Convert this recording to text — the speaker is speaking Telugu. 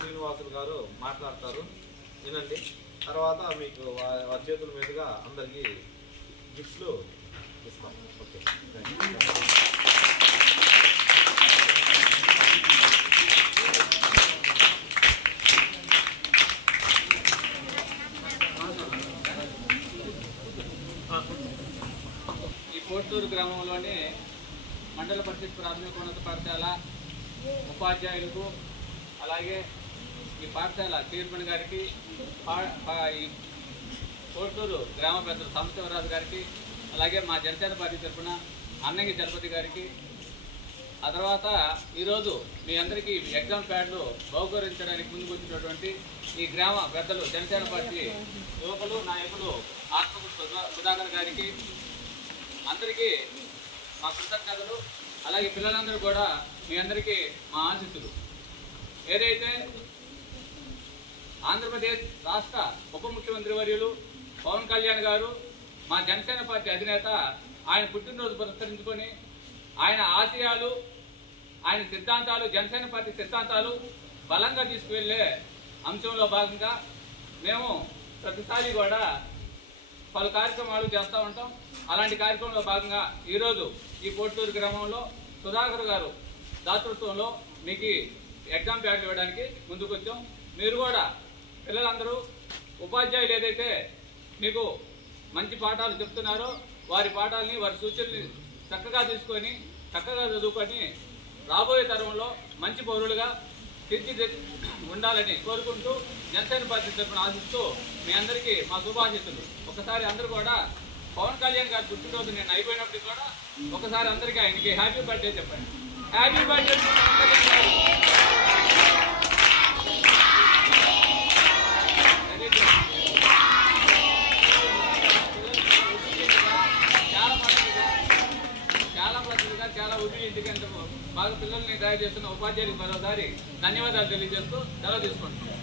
శ్రీనివాసులు గారు మాట్లాడతారు, వినండి. తర్వాత మీకు వారి చేతుల మీదుగా అందరికీ గిఫ్ట్లు ఇస్తాం. ఓకే, ఈ కోటూరు గ్రామంలోని మండల పరిషత్ ప్రాథమికోన్నత పాఠశాల ఉపాధ్యాయులకు, అలాగే ఈ పాఠశాల చైర్మన్ గారికి, ఈ కోటూరు గ్రామ పెద్దలు సాంబశివరాజు గారికి, అలాగే మా జనసేన పార్టీ తరఫున అన్నంగి చలపతి గారికి, ఆ తర్వాత ఈరోజు మీ అందరికీ ఎగ్జామ్ ప్యాడ్లు బహుకరించడానికి ముందుకు వచ్చినటువంటి ఈ గ్రామ పెద్దలు జనసేన పార్టీ యువకులు నాయకులు ఆత్మకూరు సుధాకర్ గారికి అందరికీ మా కృతజ్ఞతలు. అలాగే పిల్లలందరూ కూడా మీ అందరికీ మా ఆశీస్సులు. ఏదైతే ఆంధ్రప్రదేశ్ రాష్ట్ర ఉప ముఖ్యమంత్రి వర్యులు పవన్ కళ్యాణ్ గారు, మా జనసేన పార్టీ అధినేత, ఆయన పుట్టినరోజు పురస్కరించుకొని ఆయన ఆశయాలు, ఆయన సిద్ధాంతాలు, జనసేన పార్టీ సిద్ధాంతాలు బలంగా తీసుకువెళ్ళే అంశంలో భాగంగా మేము ప్రతిసారి కూడా పలు కార్యక్రమాలు చేస్తూ ఉంటాం. అలాంటి కార్యక్రమంలో భాగంగా ఈరోజు ఈ కోటూరు గ్రామంలో సుధాకర్ గారు దాతృత్వంలో మీకు ఎగ్జామ్ ప్యాడ్లు ఇవ్వడానికి ముందుకు వచ్చాం. మీరు కూడా పిల్లలందరూ ఉపాధ్యాయులు ఏదైతే మీకు మంచి పాఠాలు చెప్తున్నారో వారి పాఠాలని, వారి సూచనల్ని చక్కగా తీసుకొని చక్కగా చదువుకొని రాబోయే తరంలో మంచి పౌరులుగా తీర్చిదిద్ది ఉండాలని కోరుకుంటూ జనసేన పార్టీ తరఫున ఆశిస్తూ మీ అందరికీ మా శుభాశీస్సులు. ఒకసారి అందరూ కూడా పవన్ కళ్యాణ్ గారి పుట్టినరోజు నేను అయిపోయినప్పటికీ కూడా ఒకసారి అందరికీ ఆయనకి హ్యాపీ బర్త్డే చెప్పండి. హ్యాపీ బర్త్డే పవన్ కళ్యాణ్ గారు. చాలా ఒబీడియంట్గా బాగా పిల్లల్ని తయారు చేస్తున్న ఉపాధ్యాయులకు మరోసారి ధన్యవాదాలు తెలియజేస్తూ సెలవు తీసుకుంటున్నాం.